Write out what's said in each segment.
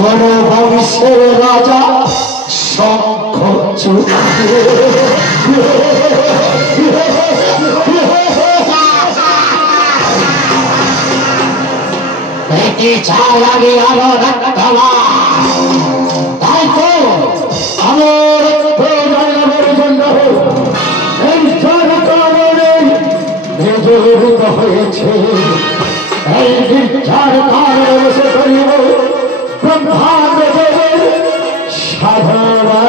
বনবংশের রাজা শঙ্খচূড় পেটে চাল আমি আলো রাখতাম তাই তো আমার হয়েছে এই নির্ঝর কারণে বসে করিব ব্রহ্মাণ্ডের সাধনা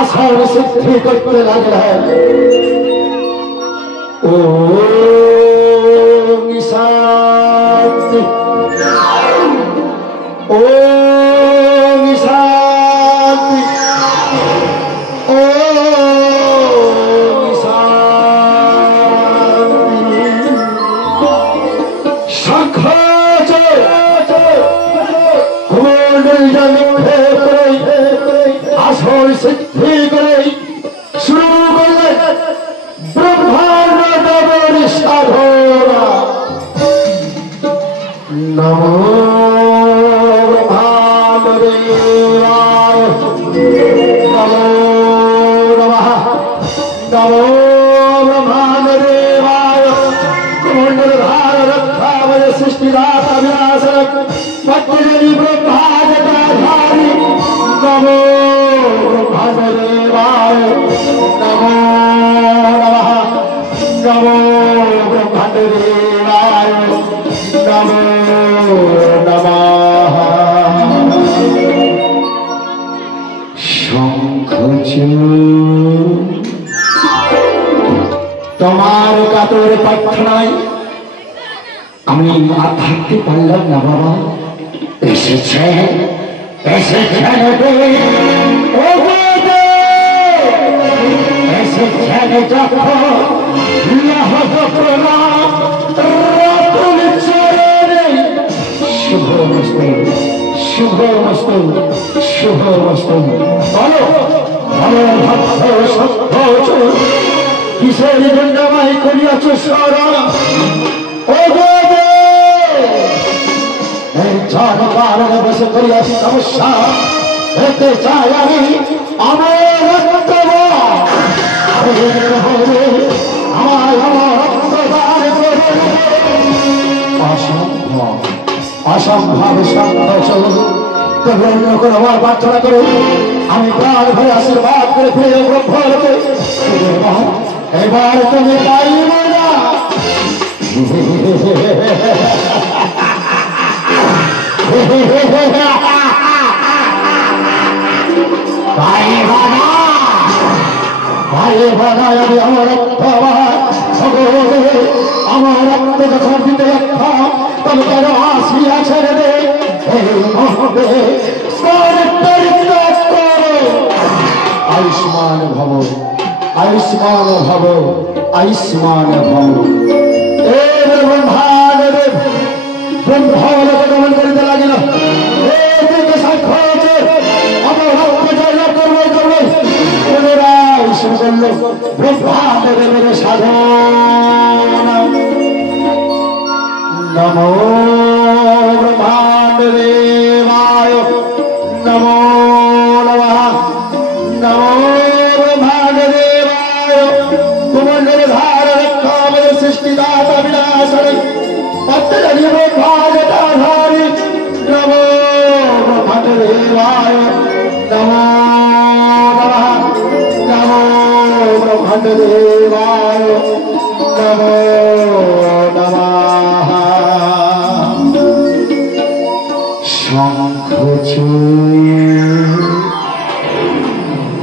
আসন সিদ্ধি করতে লাগলেন ও শান্তি ও শান্তি ও শান্তি শঙ্খ আসন সিদ্ধি করে শুরু করলেন ব্রহ্মাণ্ড দেবের সাধনা নমো ব্রহ্মাণ্ডদেবায় নমো নমঃ নমো ব্রহ্মাণ্ডদেবায় কুণ্ডলধার রক্ষাবয় সৃষ্টিদাতা বিনাশক পদ্মজনি ব্রহ্মাজটাধারি নমো ব্রহ্মাণ্ডদেবায় নমো নমঃ নমো ব্রহ্মাণ্ডদেবায় নমো নমঃ শঙ্খচূড় তোমার কাতর প্রার্থনায় আমি আর থাকতে পারলাম না বাবা এসেছেন শুভমস্তু শুভমস্তু বলো বলো ভক্ত সত্য কিসের জন্য আমায় করিয়াছ স্মরণ জনকারণে বসে করিয়াছি সমস্যা হতে চাই আমি আমার অসম্ভব অসম্ভব শঙ্খচূড় তবে অন্য কোনো আমার প্রার্থনা করুন আমি প্রাণ ভরে আশীর্বাদ করে ফিরে ব্রহ্মলোকে এবার তুমি পাইব না আমি আমার রক্ত আমার রক্ত যখন দিতে রক্ষা তবে কেন আসিয়া ছেড়ে দে আয়ুষ্মান ভব আয়ুষ্মান ভব আয়ুষ্মান ভব ব্রহ্মাণ্ডে গমন করিতে লাগিল সাক্ষ্য আছে আমার রক্ত জয় করবে করবে পুনরায় শুরু করল ব্রহ্মাণ্ডের সাধনা নমো ব্রহ্মাণ্ডদেবায় নমো নমঃ নমো ব্রহ্মাণ্ডদেবায় কুমণ্ডলধার রক্ষাবয় সৃষ্টিদাতা বিনাশন পদ্মজনি ব্রহ্মাজটাধারি নমো ব্রহ্মাণ্ডদেবায় নমো নমঃ নমো ব্রহ্মাণ্ডদেবায় নমো নমঃ শঙ্খচূড়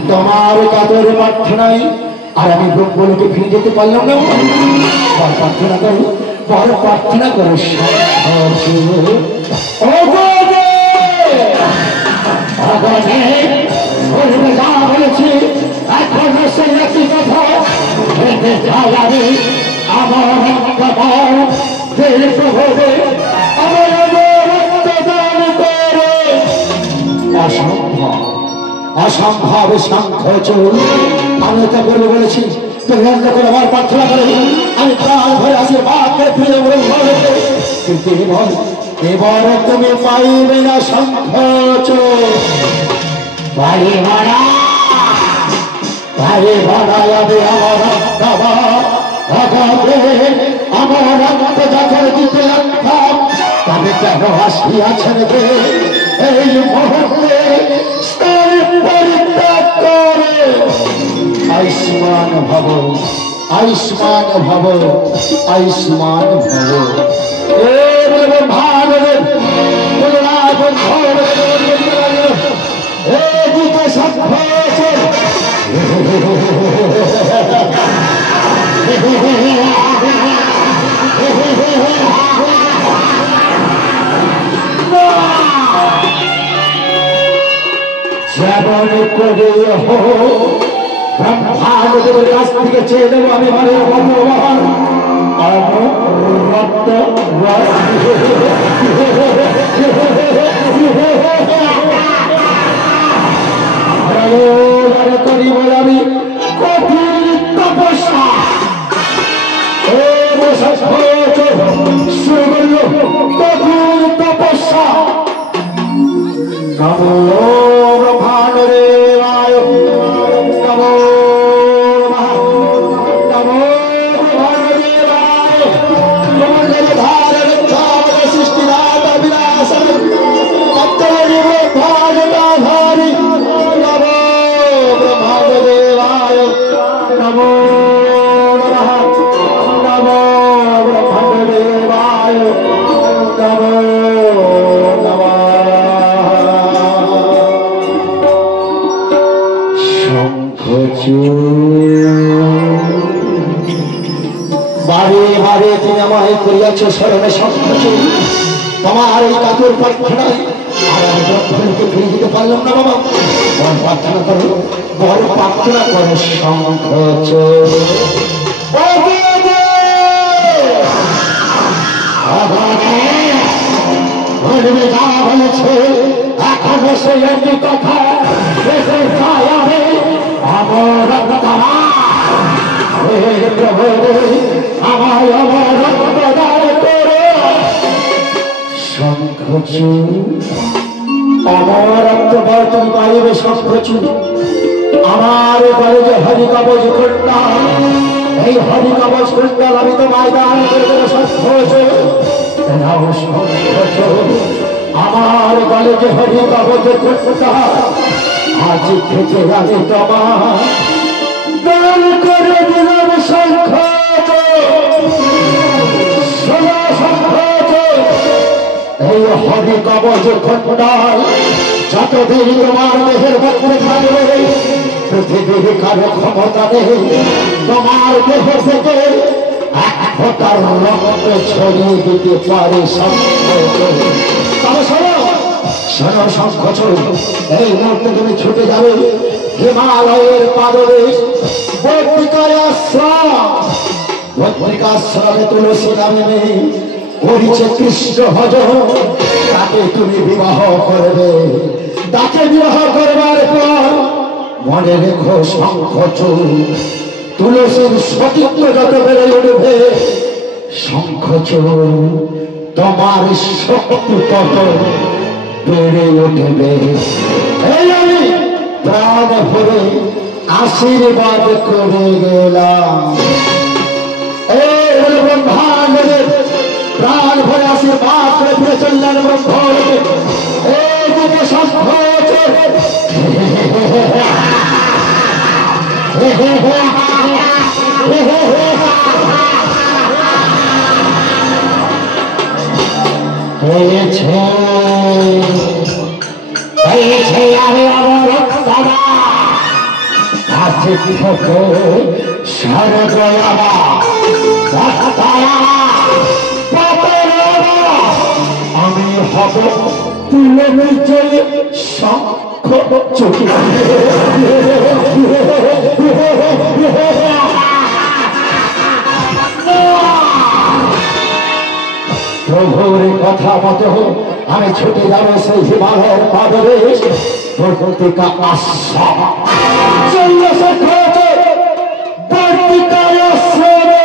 তোমার কাতর প্রার্থনায় আর আমি ব্রহ্মলোকে ফিরে যেতে পারলাম না বর প্রার্থনা করো বর প্রার্থনা করো শঙ্খচূড় যা বলেছি এখন সেই একই কথা আমার অসম্ভব অসম্ভব সংখ্যচুর। আমি তো বলে বলেছি তুমি অন্য করে আমার প্রার্থনা করে আমি প্রাণ ভরে আশীর্বাদ করে ফিরে কিন্তু এবার তুমি পাইবে না সংখ্যচুর। ভাই ভাড়া ভাই ভাড়া যাবে আমার বাবা আমার রক্ত যখন দিতে লাগতাম তবে কেন আসিয়াছেন যে এই মুহূর্তে পরিত্যাগ করে আয়ুষ্মান ভব আয়ুষ্মান ভব আয়ুষ্মান ভব ভারত এদিকে সাক্ষী যেমন করে ব্রহ্মাদের কাছ থেকে চেয়ে দেবো আমি মানে ভগবান রক্ত করি বলে আমি কঠিন তপস্যা শুরু করল কঠিন তপস্যা নমো ব্রহ্মাণ্ডদেবায় নমো নমো ব্রহ্মাণ্ডদেবায় নমো জলধারে সৃষ্টিদাতা বিনাশন তত্ত্বরি ব্রহ্মাণ্ডদাধারি নমো ব্রহ্মাণ্ডদেবায় নমো নমঃ নমো ব্রহ্মাণ্ডদেবায় নমো বারে বারে তুমি আমায় করিয়াছ স্মরণে সংখ্যচুর। তোমার এই কাকুর প্রার্থনায় আর আমি ব্রহ্মকে ফিরে দিতে পারলাম না বাবা। বড় প্রার্থনা করো বড় প্রার্থনা করো সংখ্যচুর। যা বলেছে এখনো সে একই কথা আমার আমায় আমার রক্তদান করো সংখ্যচুর। আমার রক্তদান তুমি পাইবে সংখ্যচুর। আমার ঘরে যে হরি কবচ কুণ্ডল এই হরি কবচ কুণ্ডল আমি তো ময়দান করে দেবো সংখ্যচুর। আমার গলে যে হরি কবচ কুণ্ডল আজ থেকে আমি তোমার দান করে দিলাম সংখ্যচুর। এই হরি কবচ কুণ্ডল যতদিন তোমার দেহের মধ্যে থাকবে পৃথিবীর কারো ক্ষমতা নেই তোমার দেহ থেকে এক ফোঁটার রক্ত ছড়িয়ে দিতে পারে সংখ্যচুর। তবে শোনো শোনো সংখ্যচুর এই মুহূর্তে তুমি ছুটে যাবে হিমালয়ের পাদদেশ বদ্রিকাশ্রমে তুলসী নামে করিছে কৃষ্ণ ভজন তাকে তুমি বিবাহ করবে। তাকে বিবাহ করবার পর মনে রেখো সংখ্যচুর তুলসীর সতীত্ব যত বেড়ে উঠবে সংখ্যচুর তোমার শক্তি তত বেড়ে উঠবে। এই আমি প্রাণ ভরে আশীর্বাদ করে গেলাম। এই ব্রহ্মাণ্ডের প্রাণ ভরে আশীর্বাদ করে ফিরে চললেন ব্রহ্মাণ্ডে। এই দিকে সংখ্যচুর আমি আমার দাদা কাছে থেকে সরগয়াবা আমি হব তুলে নিচে সংখ্যচুর। প্রভুর কথা মতো আমি ছুটে যাবো সেই হিমালয়ের পাদদেশ প্রকৃতিকা আশা চল্লিশে খোঁজে প্রকৃতিকায় আশ্রমে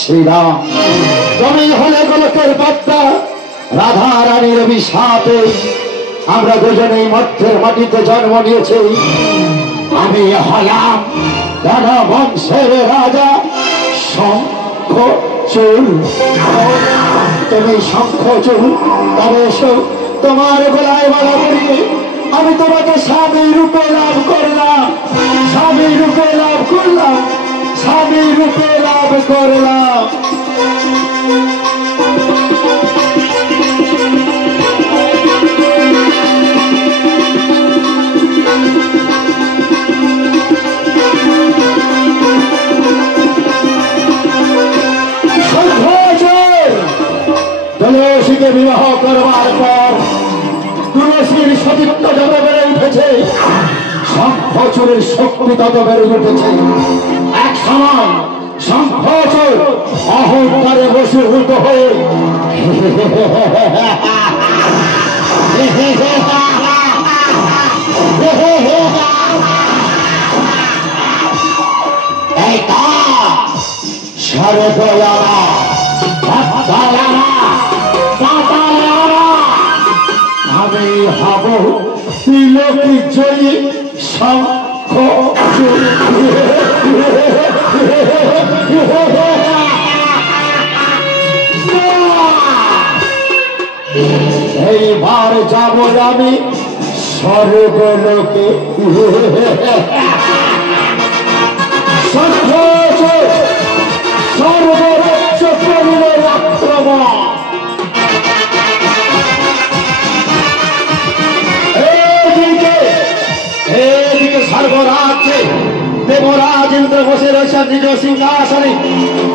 শ্রীরাম তুমি হলে গোলকের বার্তা রাধা রানীর অভিশাপে আমরা দুজনেই মধ্যের মাটিতে জন্ম নিয়েছি আমি হলাম দানা বংশের রাজা শঙ্খচূড় তুমি শঙ্খচূড় তবে এসো তোমার গলায় মালা পরিয়ে আমি তোমাকে স্বামী রূপে লাভ করলাম স্বামী রূপে লাভ করলাম স্বামী রূপে লাভ করলাম তুলসীকে বিবাহ করবার পর তুলসীর সতীত্ব যত বেড়ে উঠেছে শঙ্খচূড়ের শক্তি তত বেড়ে উঠেছে এক সময় শঙ্খচূড় অহংকারে বশীভূত হয়ে আমি হব তিলকি জয়ী শঙ্খ এইবার যাব আমি স্বর্গলোকে সর্বোচ্চ পরিবের আক্রমণ এইদিকে সর্বরাজ্যে দেবরাজ ইন্দ্র বসে রয়েছেন নিজ সিংহাসনে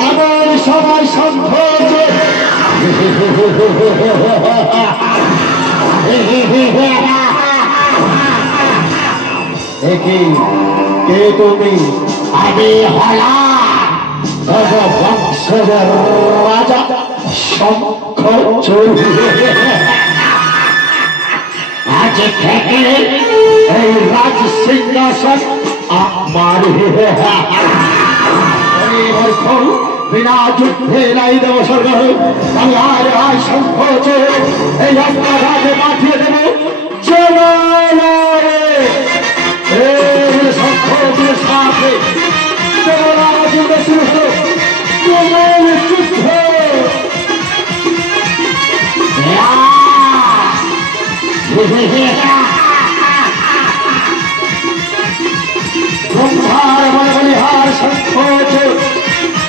এমন সময় সংঘর্ষ কে তুমি? আমি হলাম বংশের রাজা শঙ্খ চৌধুরী। আজ থেকে এই রাজ সিংহাসন আমার। বিনা যুদ্ধে নাই দেব স্বর্গ আমি আর আয় শঙ্খ এই রাজে পাঠিয়ে দেব শঙ্খের সাথে দেবরাজ শুরু হল যুদ্ধ। ব্রহ্মার বলে বলিহার শঙ্খ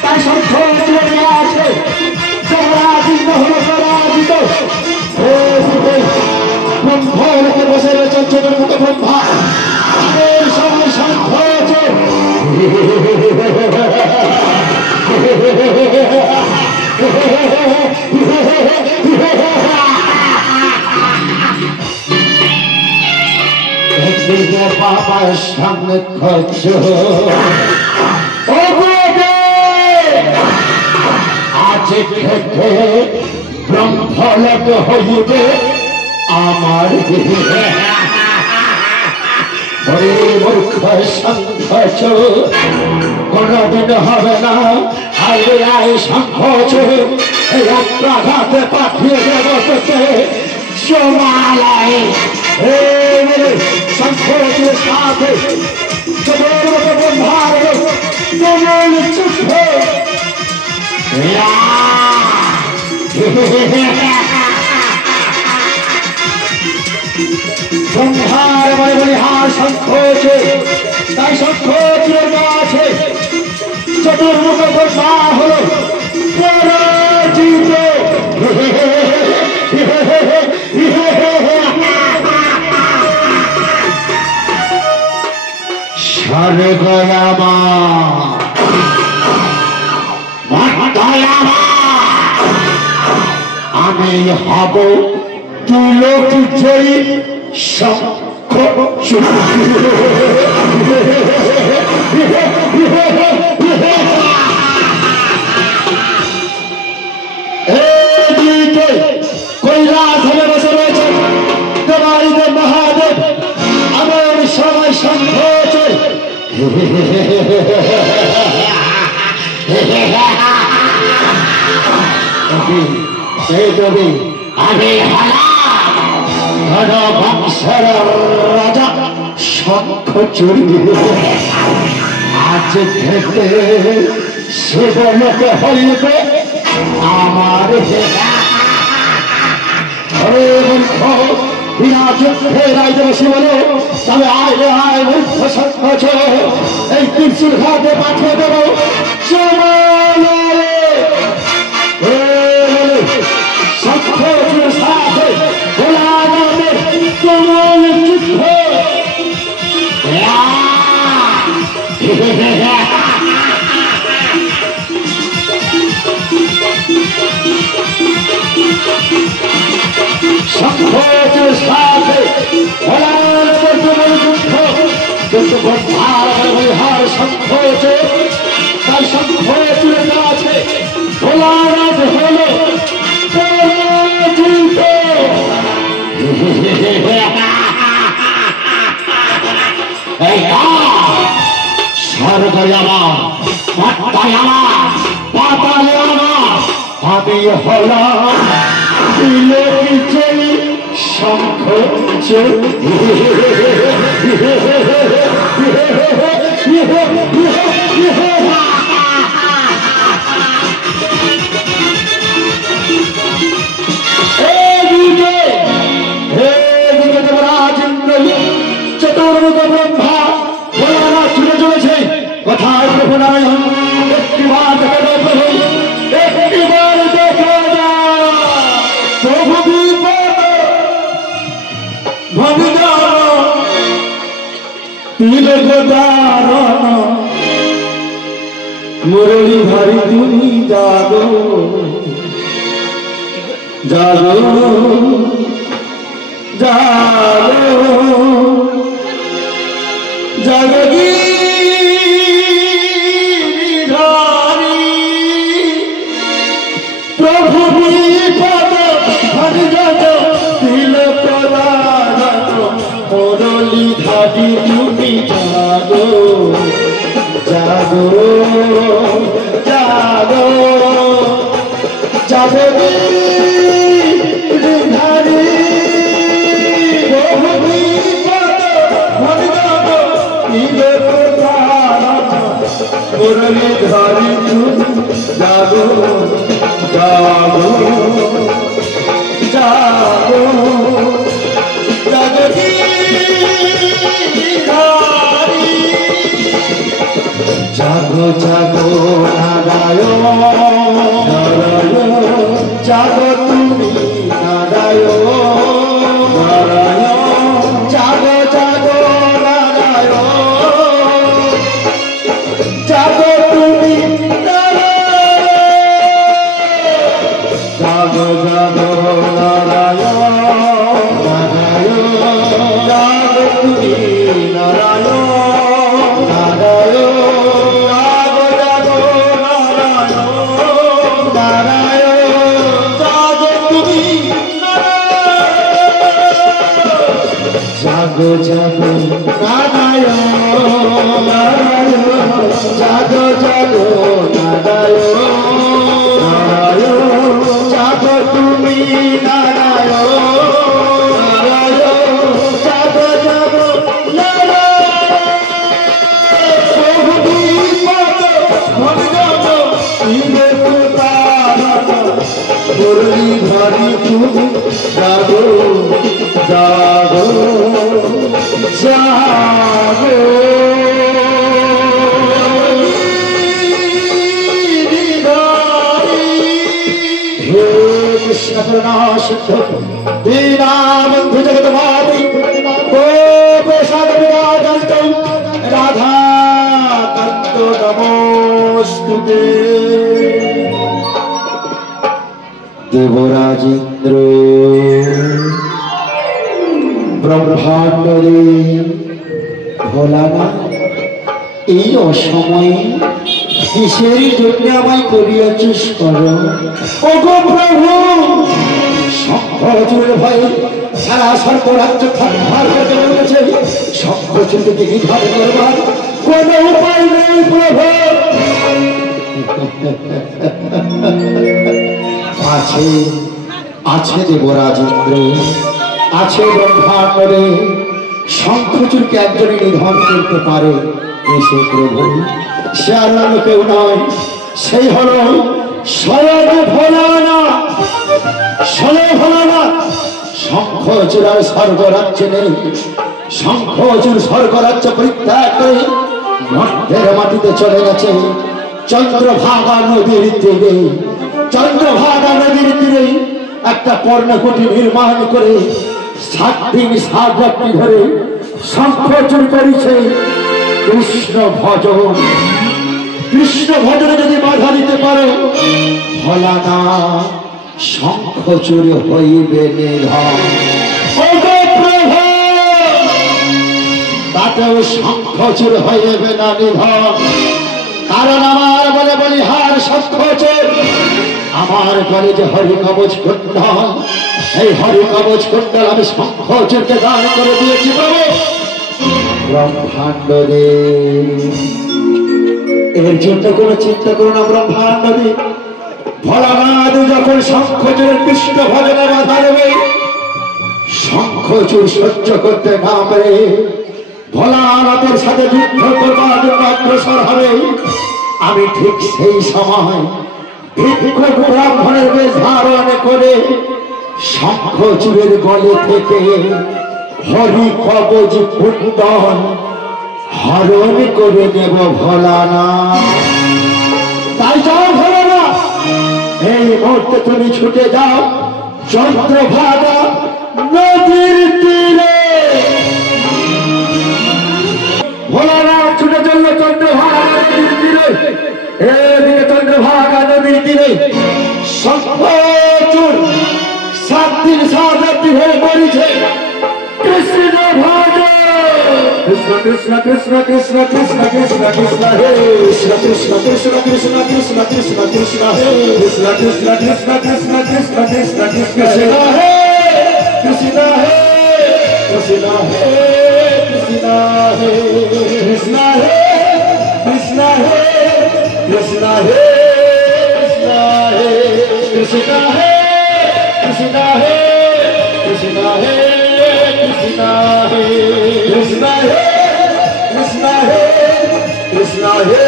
তাই শঙ্খ আছে পরাজিত হল পরাজিত। ব্রহ্মলোকে বসে রয়েছেন চতুর্মুখ ব্রহ্মা সবাই শঙ্খ বাবার সামনে খরচ আজ থেকে ব্রহ্মলোক হইবে আমার। মূর্খ সংঘর্ষ কোনদিন হবে না। আয় আয় সংঘর্ষ এই আত্মাঘাতে পাঠিয়ে দেব তোকে জমালয়। সংঘর্ষের সাথে ব্রহ্মার যুদ্ধ ব্রহ্মার বলে বলিহার শঙ্খ তাই শঙ্খ আছে চতুর্মুখ ব্রহ্মা হল পরাজিত। আমি হব তিলক জয়ী শঙ্খ এদিকে কৈলাসে বসে রয়েছেন দেবাদিদেব মহাদেব আমার সবাই শঙ্খ আমি বংশের রাজা শঙ্খ চৌধুরী। আজ থেকে শিবলোকে হইবে আমার। বিনা যুদ্ধে রাইতে বসে বলো তবে আয় আয় মূর্খ শঙ্খ এই ত্রিশূল ঘাটে পাঠিয়ে দেব শঙ্খের সাথে যুদ্ধ। শঙ্খের সাথে কিন্তু ব্রহ্মার শঙ্খ তাই শঙ্খ চূড়া আছে ভোলানাথ হল পরাজিত। এই স্বর্গে আমার, পাতায় আমার, পাতালে আমার, আমি হলাম বিলেতি শঙ্খ চতুর্মুখ ব্রহ্মা ভোলানা ছুটে চলেছে। কোথায় প্রভু নারায়ণ? একটিবার দেখা যায় প্রভু, একটিবার দেখা যায় প্রভু মুরলী ভারি তুমি জাগো জাগো জাগো জাগি প্রভু বিপদ হরি যত দিল প্রদান মুরলী ভারি তুমি জাগো জাগো জাগো জাগো ধারি প্রভু বিপদ হরি যত দিল প্রদান মুরলী ভারি তুমি জাগো জাগো জাগো জাগি জাগো জাগো নারায়ণ নারায়ণ জাগো তুমি নারায়ণ নারায়ণ জাগো জাগো নারায়ণ জাগো তুমি জাগো জাগো নারায়ণ নারায়ণ জাগো তুমি নারায়ণ নারায়ণ জাগো জাগো নারায়ণ নারায়ণ জাগো তুমি জাগো জাগো নারায়ণ নারায়ণ জাগো জাগো নারায়ণ নারায়ণ জাগো তুমি নারায়ণ নারায়ণ জাগো জাগো নারায়ণ প্রভু বিপদ হরি যত দিলে প্রদান মুরলী ভারি তুমি জাগো জাগো জাগো कृष्ण करुणा सिद्ध दीना बंधु जगत भावी राधा तत्व नमोस्तुते देवराजेन्द्र ब्रह्मांडरे भोलाना এই অসময়ে কিসের জন্য আমায় করিয়াছিস করো ওগো প্রভু শঙ্খচূড় ভয়ে সারা স্বর্গরাজ্য থাকবার করতে বলেছে শঙ্খচূড়কে নিধন করবার কোন উপায় নেই প্রভু আছে আছে দেবরাজেন্দ্র আছে ব্রহ্মাণ্ডরে শঙ্খচূড়কে একজনে নিধন করতে পারে এসে প্রভু সে আর অন্য কেউ নয় সেই হল স্বয়ং ভোলানাথ স্বয়ং ভোলানাথ শঙ্খচূড় আর স্বর্গরাজ্যে নেই শঙ্খচূড় স্বর্গরাজ্য পরিত্যাগ করে মর্ত্যের মাটিতে চলে গেছে চন্দ্রভাগা নদীর তীরে চন্দ্রভাগা নদীর তীরে একটা পর্ণকুটি নির্মাণ করে 7 দিন 7 রাত্রি ধরে শঙ্খচূড় করেছে কৃষ্ণ ভজনে যদি বাধা দিতে পারো ভোলানা শঙ্খচূড় হইবে নিধন তাতেও শঙ্খচূড় হইবে না নিধন কারণ আমার বলে বলিহার শঙ্খচূড় আমার গলে যে হরি কবচ কুণ্ডল এই হরি কবচ কুণ্ডল আমি শঙ্খচূড়কে দান করে দিয়েছি প্রভু ব্রহ্মাণ্ড দে। এর জন্য কোনো চিন্তা করো না ব্রহ্মাণ্ড দে। ভোলানাথ যখন শঙ্খচূড়ের কৃষ্ণ ভজনে বাধা দেবে, শঙ্খচূড় সহ্য করতে না পেরে ভোলানাথের সাথে যুদ্ধ করবার জন্য অগ্রসর হবে। আমি ঠিক সেই সময় ভিক্ষুক ব্রাহ্মণের বেশ ধারণ করে শঙ্খচূড়ের গলে থেকে হরি কবচ কুণ্ডল হরণ করে দেব ভোলানাথ। তাই যাও ভোলানাথ, এই মুহূর্তে তুমি ছুটে যাও চন্দ্রভাগা নদীর তীরে। ভোলানাথ ছুটে চলল চন্দ্রভাগা নদীর তীরে। এদিকে চন্দ্রভাগা নদীর তীরে শঙ্খচূড় 7 দিন 7 রাত্রি হয়ে পড়েছে। কৃষ্ণ ভজ কৃষ্ণ কৃষ্ণ কৃষ্ণ কৃষ্ণ কৃষ্ণ কৃষ্ণ কৃষ্ণ হে কৃষ্ণ কৃষ্ণ কৃষ্ণ কৃষ্ণ কৃষ্ণ কৃষ্ণ কৃষ্ণ হে কৃষ্ণ কৃষ্ণ কৃষ্ণ কৃষ্ণ কৃষ্ণ কৃষ্ণ কৃষ্ণ হে কৃষ্ণ হে কৃষ্ণ হে কৃষ্ণ হে কৃষ্ণ হে কৃষ্ণ হে কৃষ্ণ হে কৃষ্ণ হে কৃষ্ণ হে কৃষ্ণ হে Krishna He Krishna He Krishna He Krishna He Krishna He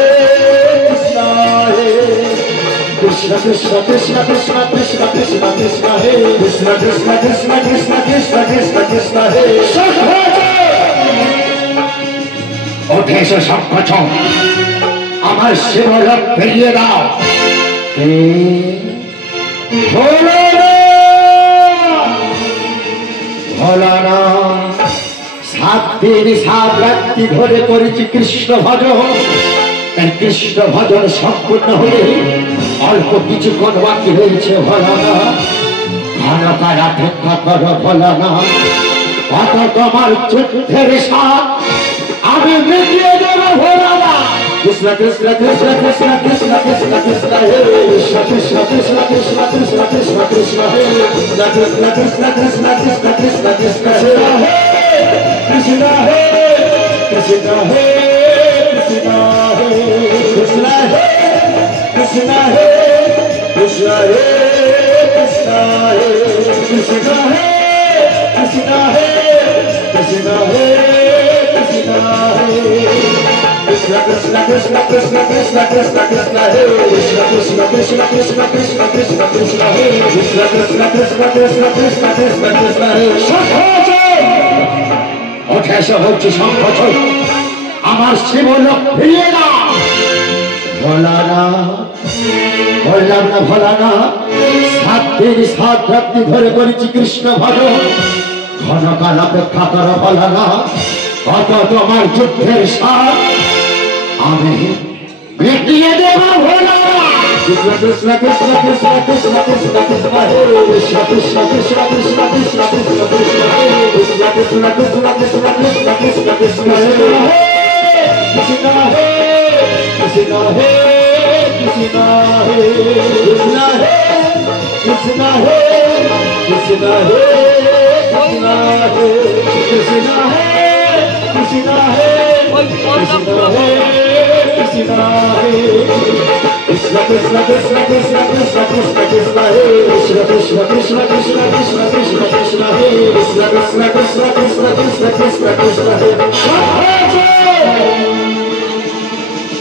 Krishna Krishna Krishna Krishna Krishna Krishna Krishna He Krishna Krishna Krishna Krishna Krishna Krishna Krishna He ওঠেছে শঙ্খচূড় আমার শিবলোক ফিরিয়ে দাও। ভোলানাথ 7 দিন 7 রাত্রি ধরে করেছি কৃষ্ণ ভজন। এই কৃষ্ণ ভজন সম্পূর্ণ হলে অল্প কিছুক্ষণ বাকি রয়েছে ভোলানাথ। ঘনকার অপেক্ষা করো ভোলানাথ, কত তোমার যুদ্ধের সাথ আমি মিটিয়ে দেব ভোলানাথ। কৃষ্ণ কৃষ্ণ কৃষ্ণ কৃষ্ণ কৃষ্ণ কৃষ্ণ কৃষ্ণ হে কৃষ্ণ কৃষ্ণ কৃষ্ণ কৃষ্ণ কৃষ্ণ কৃষ্ণ কৃষ্ণ হে কৃষ্ণ কৃষ্ণ কৃষ্ণ কৃষ্ণ কৃষ্ণ কৃষ্ণ কৃষ্ণ হে কৃষ্ণ হে কৃষ্ণ হে কৃষ্ণ হে কৃষ্ণ হে কৃষ্ণ হে কৃষ্ণ হে কৃষ্ণ হে কৃষ্ণ হে কৃষ্ণ হে কৃষ্ণ হে কৃষ্ণ হে Krishna Krishna Krishna Krishna Krishna Krishna Krishna He Krishna Krishna Krishna Krishna Krishna Krishna Krishna He Krishna Krishna Krishna Krishna Krishna Krishna Krishna He শঙ্খচূড় ওঠেছে হচ্ছে শঙ্খচূড় আমার শিবলোক ফিরিয়ে দাও। ভোলানাথ বললাম না ভোলানাথ 7 দিন 7 রাত্রি ধরে করেছি কৃষ্ণ ভজন। ঘনকাল অপেক্ষা করো ভোলানাথ, কত তোমার যুদ্ধের সাথ আমি মিটিয়ে দেব ভোলানাথ। কৃষ্ণ কৃষ্ণ কৃষ্ণ কৃষ্ণ কৃষ্ণ কৃষ্ণ কৃষ্ণ হে কৃষ্ণ কৃষ্ণ কৃষ্ণ কৃষ্ণ কৃষ্ণ কৃষ্ণ কৃষ্ণ হে কৃষ্ণ কৃষ্ণ কৃষ্ণ কৃষ্ণ কৃষ্ণ কৃষ্ণ কৃষ্ণ হে কৃষ্ণ হে কৃষ্ণ হে কৃষ্ণ হে কৃষ্ণ হে কৃষ্ণ হে কৃষ্ণ হে কৃষ্ণ হে কৃষ্ণ হে Krishna He Krishna He Krishna He Krishna Krishna Krishna Krishna Krishna Krishna Krishna He Krishna Krishna Krishna Krishna Krishna Krishna Krishna He Krishna Krishna Krishna Krishna Krishna Krishna Krishna He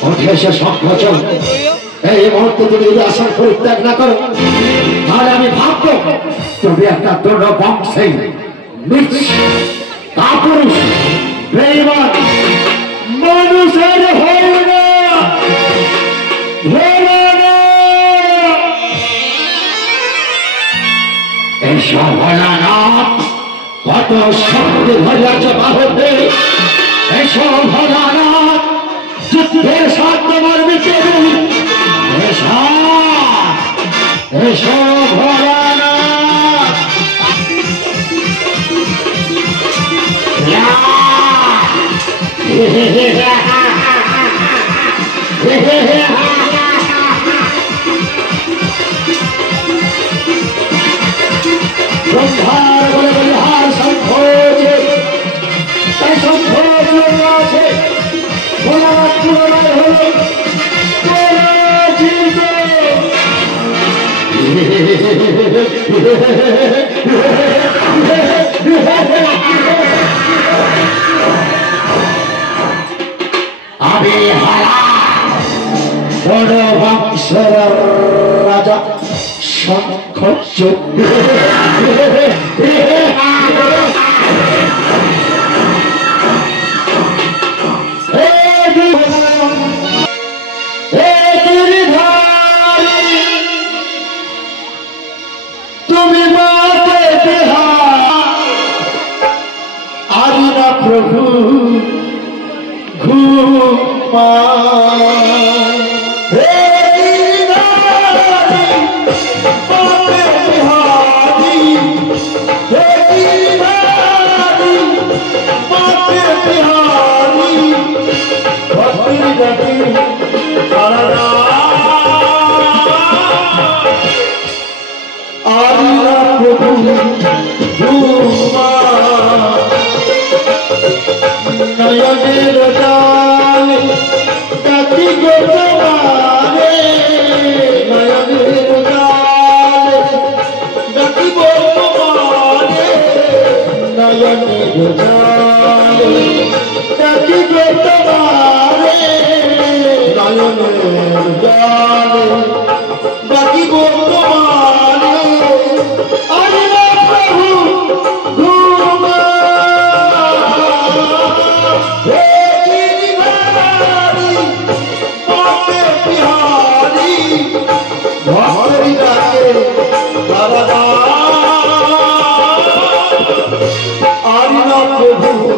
ওঠেছে শঙ্খচূড়। এই মুহূর্তে তুমি যদি আসন পরিত্যাগ না করো তাহলে আমি ভাববো তুমি একটা দৃঢ় বংশে নিচ কাপুরুষ বেঈমান মানুষের হয় না। এইসব ভোলানাথ কত শক্তি ধরিয়াছ বাহুতে। এইসব ভোলানাথ যুদ্ধের সাথ তোমার মিটিয়ে দেবে। এইসব ভোলানাথ ব্রহ্মার বলে বলি হার শঙ্খচূড় তাই শঙ্খ তুমি মাতে আরিনা প্রভু ঘুমা নয়নের জালে কাটি গো তোমারে নয়নের জালে কাটি গো তোমারে নয়নের জালে কাটি গো তোমারে নয়নের জালে কাটি গো তোমারে আরিনা প্রভু ঘুমা আরিনা প্রভু বন্ধু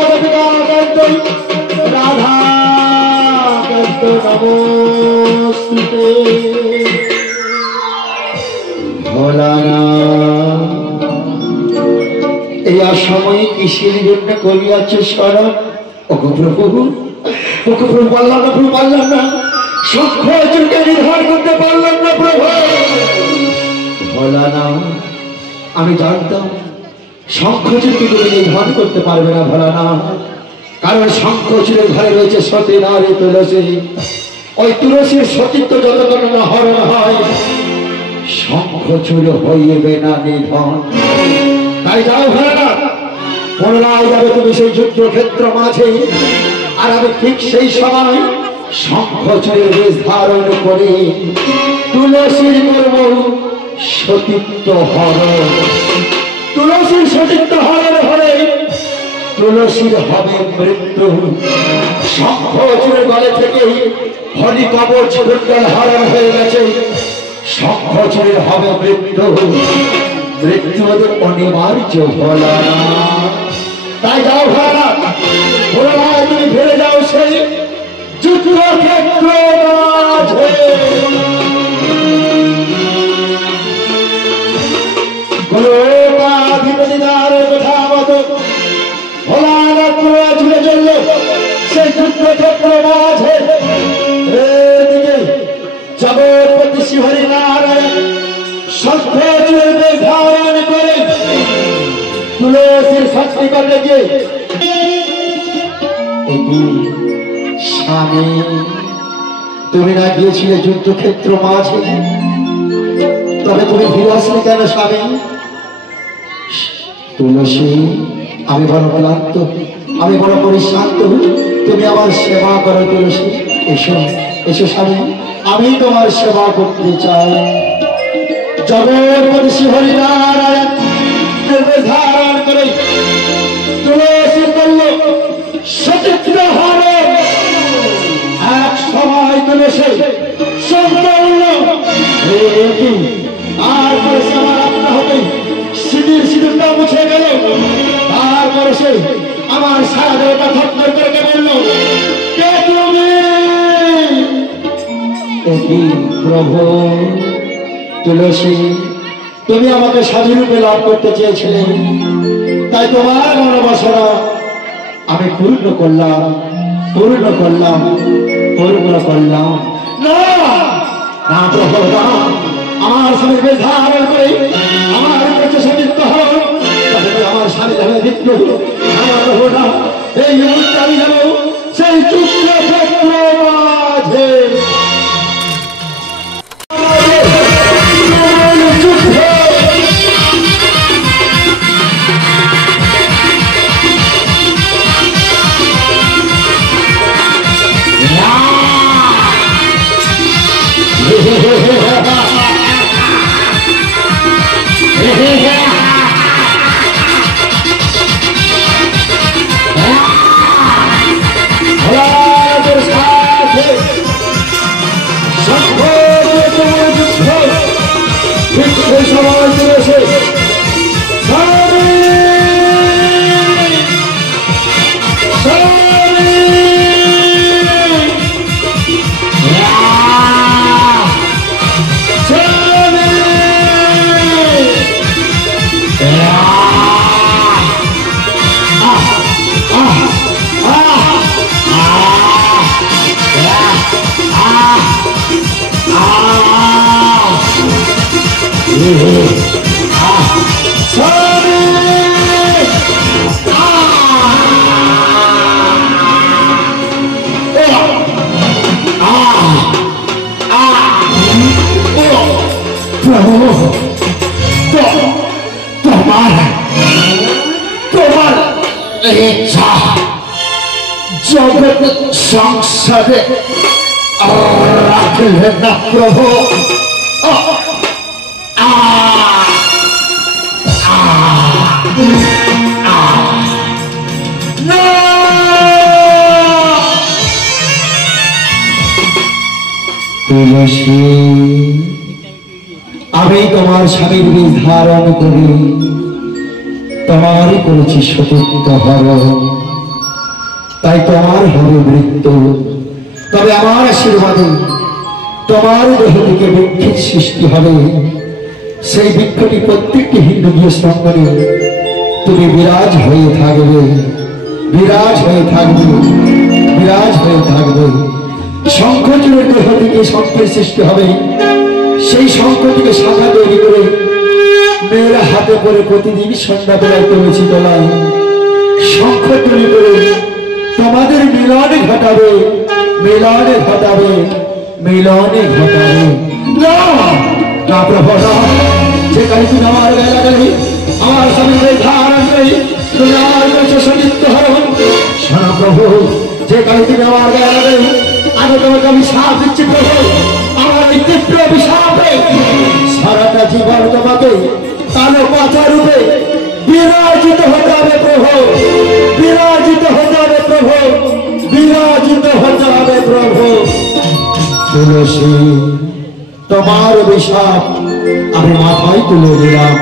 জগৎ রাধা নমস্তে ভোলানা এই অসময়ে কিসের জন্য করিয়াছে স্মরণ ওগো প্রভু পারলাম না প্রভু পারলাম না সূক্ষ্ম চুলকে নির্ধার করতে পারলাম না প্রভু ভোলানা আমি জানতাম শঙ্খচূড়কে তুমি নির্ধার করতে পারবে না ভোলানা কারণ শঙ্খচূড়ের ঘরে রয়েছে সতী নারী তুলসী ওই তুলসীর সতীত্ব যতক্ষণ না হরণ হয় শঙ্খচূড় হইবে না নিধন তাই যাও ভোলানা পুনরায় যাবে তুমি সেই যুদ্ধক্ষেত্র মাঝে আর আমি ঠিক সেই সময় শঙ্খচূড়ের বেশ ধারণ করে তুলসীর করব সতীত্ব হরণ তুলসীর সতীত্ব হরণ হলে তুলসীর হবে মৃত্যু শঙ্খচূড়ের গলে থেকে হরি কবচ কুণ্ডল হরণ হয়ে গেছে শঙ্খচূড়ের হবে মৃত্যু মৃত্যু অনিবার্য ভোলানা তাই যাও ভোলানা ভোলানায় তুমি ফিরে যাও সেই যুদ্ধক্ষেত্র মাঝে গোলকাধিপতিদার কথা মতো ভোলানা পুরা ঝুলে চলল সেই যুদ্ধক্ষেত্র মাঝে এদিকে জগৎপতি শ্রীহরি নারায়ণ শঙ্খচূড় ধারণ করে তুলসীর শাস্তি করতে গিয়ে স্বামী তুমি না গিয়েছিলে যুদ্ধক্ষেত্র মাঝে তবে তুমি ফিরে আসলে কেন স্বামী তুলসী আমি বড় ক্লান্ত আমি বড় পরিশ্রান্ত তুমি আমার সেবা করো তুলসী এসো এসো স্বামী আমি তোমার সেবা করতে চাই জগৎপতি শ্রীহরি নারায়ণ ধারণ করে তুলসী করল সচিত্র হরণ এক সময় তুলসী সম্পূর্ণ আর সমাপ্ত হতে সিঁদুর সিঁদুরটা মুছে গেল তারপরে সে আমার সারা দেহটা থরথর করে বলল কে তুমি প্রভু তুলসী তুমি আমাকে স্বাধীনরূপে লাভ করতে চেয়েছিলে তাই তোমার মনোবাসনা আমি পূর্ণ করলাম না না প্রভু না আমার শরীরে ধারণ করে আমার কাছে সতীর্থ হল আমার স্বামী দ্বিতীয় আমার প্রভু না এই মুহূর্তে আমি যাবো যুদ্ধক্ষেত্র মাঝে जगत संसारे राखले न प्रभु तुलसी আমি তোমার স্বামীর বীজ ধারণ করি তোমারই করেছি সতীত্ব হরণ তাই তোমার হবে মৃত্যু তবে আমার আশীর্বাদে তোমার দেহ থেকে বৃক্ষের সৃষ্টি হবে সেই বৃক্ষটি প্রত্যেকটি হিন্দু গৃহ স্তম্ভে তুমি বিরাজ হয়ে থাকবে বিরাজ হয়ে থাকবে বিরাজ হয়ে থাকবে শঙ্খচূড়ের দেহ থেকে শঙ্খের সৃষ্টি হবে সেই শঙ্খটিকে শাখা তৈরি করে মেয়েরা হাতে করে প্রতিদিন সন্ধ্যাবেলায় তুলসী তলায় শঙ্খ তৈরি করে তোমাদের মিলনে ঘটাবে মিলনে ঘটাবে মিলনে ঘটাবে না প্রভু যেখানে তুমি আমার বেলা গেলে আমার স্বামীর ধারণ নেই তুমি আমার কাছে সতীত্ব হরণ শোনা প্রভু যেখানে তুমি আমার বেলা গেলে আমি তোমাকে অভিশাপ দিচ্ছি প্রভু আমার এই তীব্র অভিশাপে সারাটা জীবন তোমাকে কালো পাথর রূপে বিরাজিত হতে হবে প্রভু বিরাজিত হতে হবে প্রভু বিরাজিত হতে হবে প্রভু তুলসী তোমার অভিশাপ আমি মাথায় তুলে দিলাম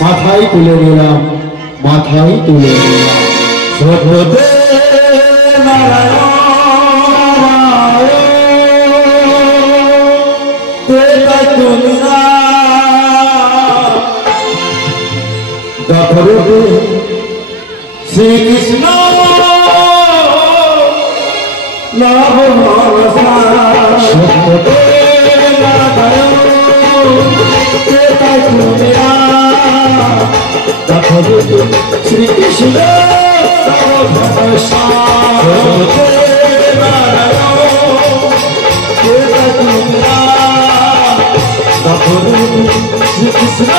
মাথায় তুলে দিলাম মাথায় তুলে দিলাম নারায়ণ শ্রী কৃষ্ণ শ্রী কৃষ্ণ শ্রীকৃষ্ণ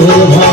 भगवान